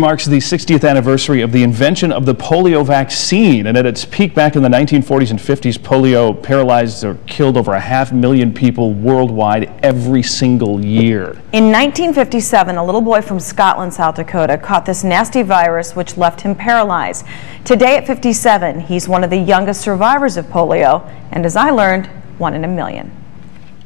Marks the 60th anniversary of the invention of the polio vaccine, and at its peak back in the 1940s and 50s, polio paralyzed or killed over 500,000 people worldwide every single year. In 1957, a little boy from Scotland, South Dakota, caught this nasty virus which left him paralyzed. Today at 57, he's one of the youngest survivors of polio, and as I learned, 1 in a million.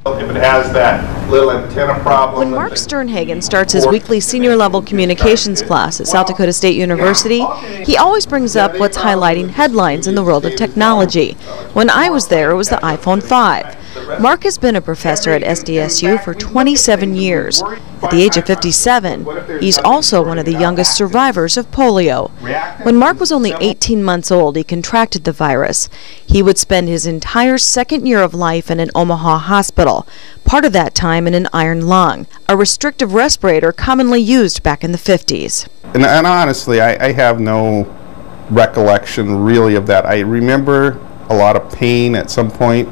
If it has that little antenna problem. When Mark Sternhagen starts his weekly senior level communications class at South Dakota State University, he always brings up what's highlighting headlines in the world of technology. When I was there, it was the iPhone 5. Mark has been a professor at SDSU for 27 years. At the age of 57, he's also one of the youngest survivors of polio. When Mark was only 18 months old, he contracted the virus. He would spend his entire second year of life in an Omaha hospital, part of that time in an iron lung, a restrictive respirator commonly used back in the 50s. And honestly, I have no recollection really of that. I remember a lot of pain at some point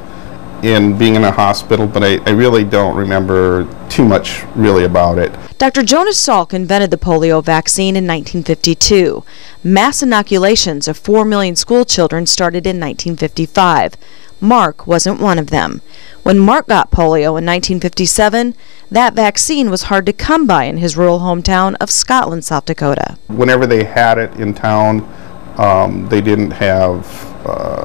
in being in a hospital, but I really don't remember too much really about it. Dr. Jonas Salk invented the polio vaccine in 1952. Mass inoculations of 4 million school children started in 1955. Mark wasn't one of them. When Mark got polio in 1957, that vaccine was hard to come by in his rural hometown of Scotland, South Dakota. Whenever they had it in town, they didn't have,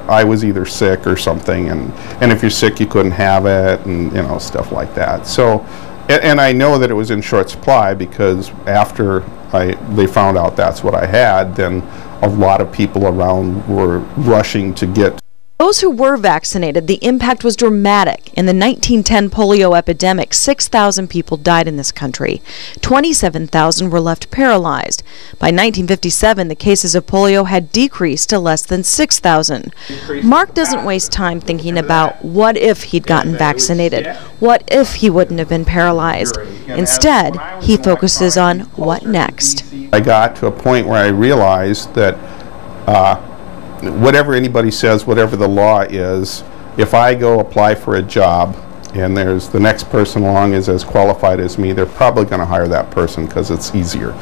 I was either sick or something, and if you're sick you couldn't have it, and you know, stuff like that. So, and I know that it was in short supply because after they found out that's what I had, then a lot of people around were rushing to get. Those who were vaccinated, the impact was dramatic. In the 1910 polio epidemic, 6,000 people died in this country. 27,000 were left paralyzed. By 1957, the cases of polio had decreased to less than 6,000. Mark doesn't waste time thinking about what if he'd gotten vaccinated, what if he wouldn't have been paralyzed. Instead, he focuses on what next. I got to a point where I realized that whatever anybody says, whatever the law is, if I go apply for a job and there's the next person along is as qualified as me, they're probably going to hire that person because it's easier.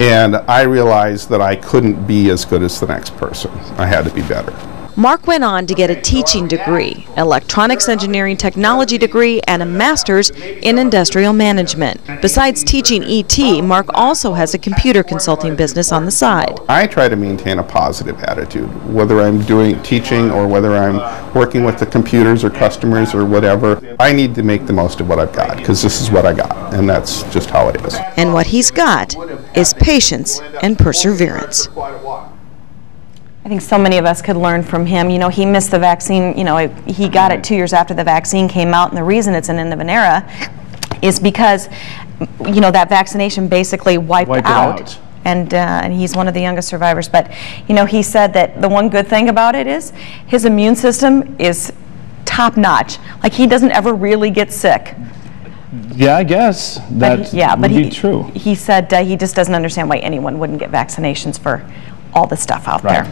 And I realized that I couldn't be as good as the next person. I had to be better. Mark went on to get a teaching degree, electronics engineering technology degree, and a master's in industrial management. Besides teaching ET, Mark also has a computer consulting business on the side. I try to maintain a positive attitude, whether I'm doing teaching or whether I'm working with the computers or customers or whatever. I need to make the most of what I've got because this is what I got, and that's just how it is. And what he's got is patience and perseverance. I think so many of us could learn from him. You know, he missed the vaccine. You know, he got it 2 years after the vaccine came out, and the reason it's an end of an era is because, you know, that vaccination basically wiped it out. And he's one of the youngest survivors. But, you know, he said that the one good thing about it is his immune system is top-notch. Like, he doesn't ever really get sick. Yeah, I guess that would be true. He said he just doesn't understand why anyone wouldn't get vaccinations for all the stuff out there.